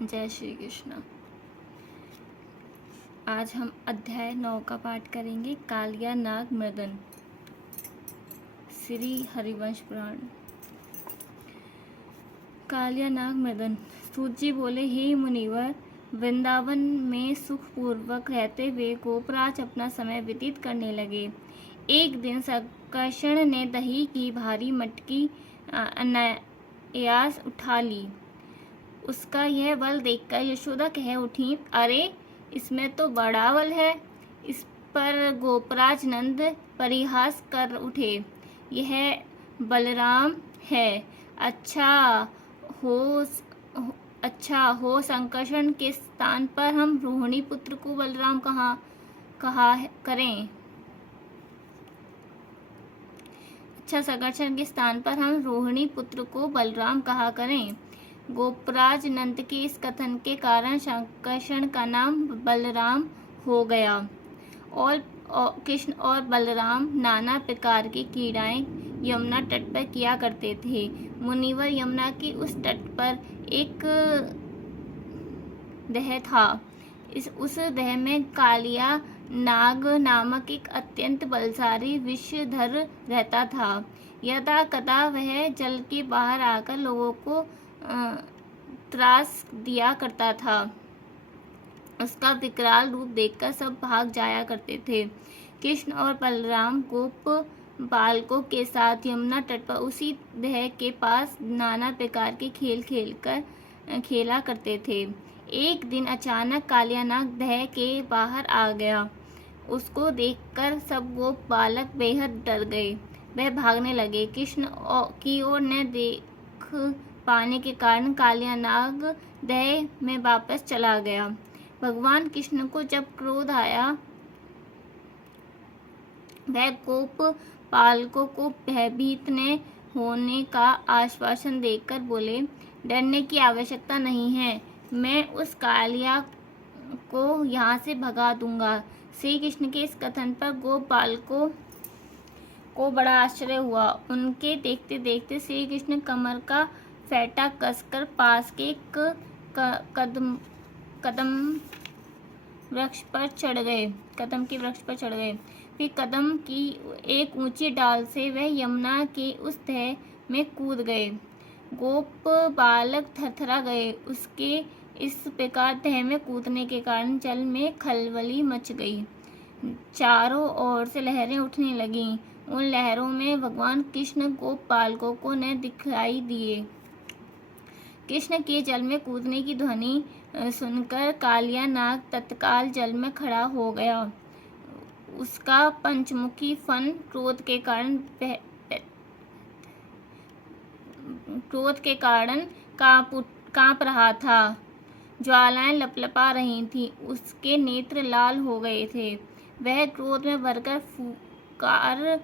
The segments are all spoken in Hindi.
जय श्री कृष्ण। आज हम अध्याय 9 का पाठ करेंगे। कालिया नाग मृदन, श्री हरिवंश पुराण। कालिया नाग मृदन। सूत जी बोले, हे मुनिवर, वृंदावन में सुखपूर्वक रहते हुए गोपराज अपना समय व्यतीत करने लगे। एक दिन संकर्षण ने दही की भारी मटकी अनायास उठा ली। उसका यह बल देखकर यशोदा कह उठी, अरे इसमें तो बड़ा बल है। इस पर गोपराज नंद परिहास कर उठे, यह बलराम है। अच्छा हो संकर्षण के स्थान पर हम रोहिणी पुत्र को बलराम कहा करें। अच्छा, संकर्षण के स्थान पर हम रोहिणी पुत्र को बलराम कहा करें। गोपराज नंद के इस कथन के कारण संकर्षण का नाम बलराम हो गया। और कृष्ण और बलराम नाना प्रकार की क्रीड़ाएं यमुना तट पर किया करते थे। मुनिवर, यमुना की उस तट पर एक दह था। उस दह में कालिया नाग नामक एक अत्यंत बलशाली विषधर रहता था। यथा कथा वह जल के बाहर आकर लोगों को त्रास दिया करता था। उसका विकराल रूप देखकर सब भाग जाया करते थे। कृष्ण और बलराम गोप बालकों के साथ यमुना तट पर उसी दह के पास नाना प्रकार के खेल खेला करते थे। एक दिन अचानक कालिया नाग दह के बाहर आ गया। उसको देखकर सब गोप बालक बेहद डर गए। वह भागने लगे। कृष्ण की ओर न देख पाने के कारण कालिया नाग दह में वापस चला गया। भगवान कृष्ण को जब क्रोध आया, वह गोप बालकों को भयभीत न होने का आश्वासन देकर बोले, डरने की आवश्यकता नहीं है, मैं उस कालिया को यहाँ से भगा दूंगा। श्री कृष्ण के इस कथन पर गोप बालकों को बड़ा आश्चर्य हुआ। उनके देखते देखते श्री कृष्ण कमर का फेंटा कसकर पास के कदम वृक्ष पर चढ़ गए। फिर कदम की एक ऊंची डाल से वह यमुना के उस तह में कूद गए। गोप बालक थरथरा गए। उसके इस प्रकार तह में कूदने के कारण जल में खलबली मच गई। चारों ओर से लहरें उठने लगीं। उन लहरों में भगवान कृष्ण गोप बालकों को न दिखाई दिए। कृष्ण के जल में कूदने की ध्वनि सुनकर कालिया नाग तत्काल जल में खड़ा हो गया। उसका पंचमुखी फन क्रोध के कारण कांप रहा था। ज्वालाएं लपलपा रही थीं। उसके नेत्र लाल हो गए थे। वह क्रोध में भरकर फुकार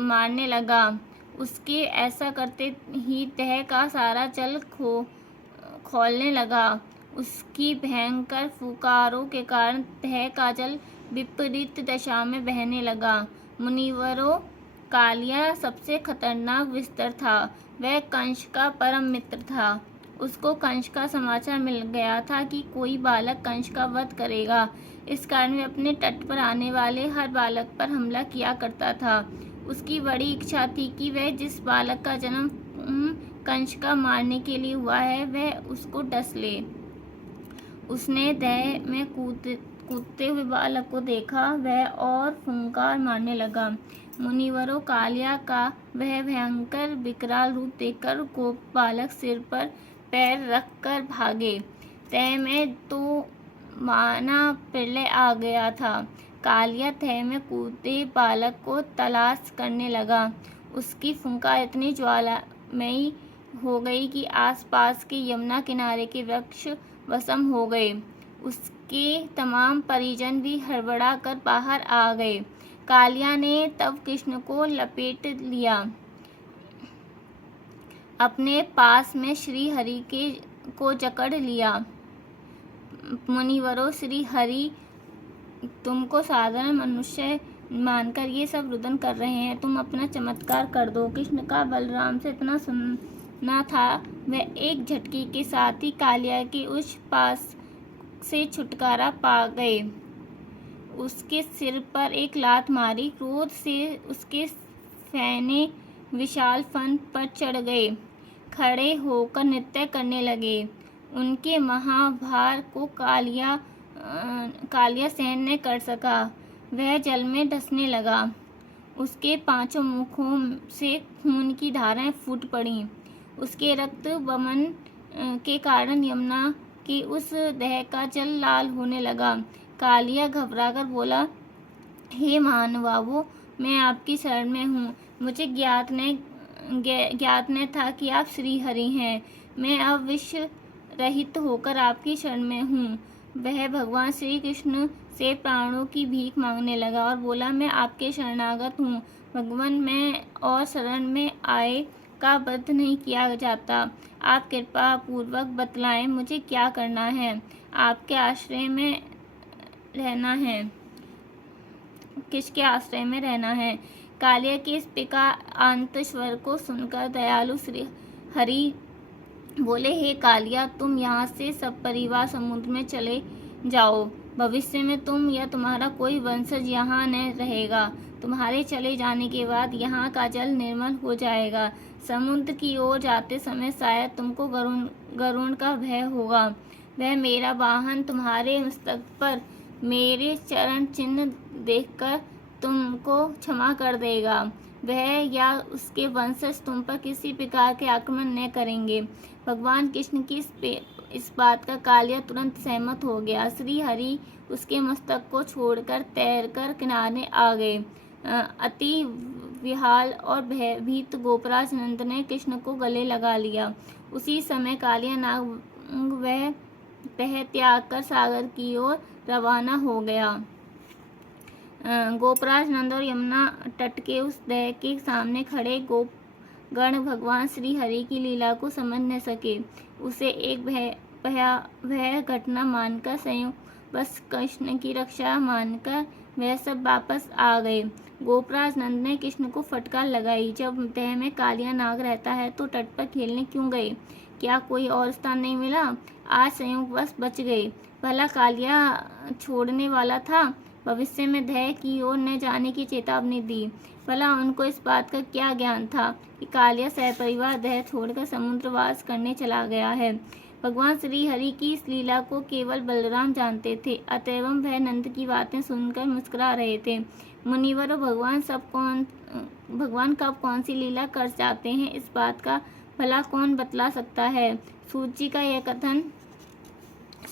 मारने लगा। उसके ऐसा करते ही तह का सारा जल खौलने लगा। उसकी भयंकर फुकारों के कारण तह का जल विपरीत दिशा में बहने लगा। मुनिवरों, कालिया सबसे खतरनाक विषधर था। वह कंस का परम मित्र था। उसको कंस का समाचार मिल गया था कि कोई बालक कंस का वध करेगा। इस कारण वह अपने तट पर आने वाले हर बालक पर हमला किया करता था। उसकी बड़ी इच्छा थी कि वह जिस बालक का जन्म कंस का मारने के लिए हुआ है, वह उसको डस ले। उसने दह में कूदते हुए बालक को देखा। वह और फुंकार मारने लगा। मुनिवरों, कालिया का वह भयंकर विकराल रूप देखकर गोप बालक सिर पर पैर रखकर भागे। तह में तो माना प्रलय आ गया था। कालिया तह में कूदे बालक को तलाश करने लगा। उसकी फुंकार इतनी ज्वालामयी हो गई कि आसपास के यमुना किनारे के वृक्ष भस्म हो गए। उसके तमाम परिजन भी हड़बड़ा कर बाहर आ गए। कालिया ने तब कृष्ण को लपेट लिया। अपने पास में श्री हरि को जकड़ लिया। मुनिवरों, श्री हरि तुमको साधारण मनुष्य मानकर ये सब रुदन कर रहे हैं। तुम अपना चमत्कार कर दो। कृष्ण का बलराम से इतना न था, वह एक झटके के साथ ही कालिया के उस पास से छुटकारा पा गए। उसके सिर पर एक लात मारी। क्रोध से उसके फैने विशाल फन पर चढ़ गए, खड़े होकर नृत्य करने लगे। उनके महाभार को कालिया सहन न कर सका। वह जल में धंसने लगा। उसके पांचों मुखों से खून की धाराएं फूट पड़ीं। उसके रक्त बमन के कारण यमुना के उस दह का जल लाल होने लगा। कालिया घबराकर बोला, हे महानुभावों, मैं आपकी शरण में हूँ। मुझे ज्ञात न था कि आप श्री हरि हैं। मैं अब विष रहित होकर आपकी शरण में हूँ। वह भगवान श्री कृष्ण से प्राणों की भीख मांगने लगा और बोला, मैं आपके शरणागत हूँ। भगवान, मैं और शरण में आए का वध नहीं किया जाता। आप कृपा पूर्वक बतलाएं मुझे क्या करना है। आपके आश्रय में रहना है, किसके आश्रय में रहना है। कालिया के इस पिकांत स्वर को सुनकर दयालु श्री हरि बोले, हे कालिया, तुम यहाँ से सब परिवार समुद्र में चले जाओ। भविष्य में तुम या तुम्हारा कोई वंशज यहाँ न रहेगा। तुम्हारे चले जाने के बाद यहाँ का जल निर्मल हो जाएगा। समुद्र की ओर जाते समय शायद तुमको गरुण का भय होगा। वह मेरा वाहन तुम्हारे मस्तक पर मेरे चरण चिन्ह देखकर तुमको क्षमा कर देगा। वह या उसके वंशज तुम पर किसी प्रकार के आक्रमण न करेंगे। भगवान कृष्ण की इस बात का कालिया तुरंत सहमत हो गया। श्री हरि उसके मस्तक को छोड़कर तैरकर किनारे आ गए। अति विहाल और भयभीत गोपराज नंद ने कृष्ण को गले लगा लिया। उसी समय कालिया नाग वह त्याग कर सागर की ओर रवाना हो गया। गोपराज नंद और यमुना तट के उस दह के सामने खड़े गोपगण भगवान श्री हरि की लीला को समझ न सके। उसे एक भयावह घटना मानकर संयोग बस कृष्ण की रक्षा मानकर वह सब वापस आ गए। गोपराज नंद ने कृष्ण को फटकार लगाई, जब दह में कालिया नाग रहता है तो तट पर खेलने क्यों गए? क्या कोई और स्थान नहीं मिला? आज संयोगवश बच गए। भला कालिया छोड़ने वाला था। भविष्य में दह की ओर न जाने की चेतावनी दी। भला उनको इस बात का क्या ज्ञान था कि कालिया सहपरिवार दह छोड़कर समुद्रवास करने चला गया है। भगवान श्री हरि की इस लीला को केवल बलराम जानते थे, अतएव वह नंद की बातें सुनकर मुस्कुरा रहे थे। मुनिवरों, भगवान कब कौन सी लीला कर जाते हैं, इस बात का भला कौन बतला सकता है? सूत जी का यह कथन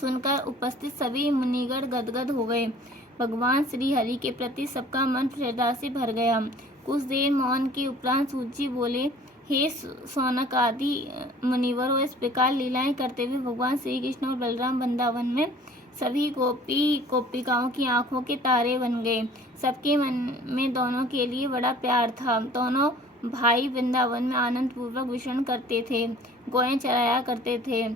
सुनकर उपस्थित सभी मुनिगण गदगद हो गए। भगवान श्री हरि के प्रति सबका मन श्रद्धा से भर गया। कुछ देर मौन के उपरांत सूत जी बोले, हे सौनक आदि मुनिवरों, इस प्रकार लीलाएं करते हुए भगवान श्री कृष्ण और बलराम वृंदावन में सभी गोपिकाओं की आंखों के तारे बन गए। सबके मन में दोनों के लिए बड़ा प्यार था। दोनों भाई वृंदावन में आनंद पूर्वक विचरण करते थे, गौएं चराया करते थे।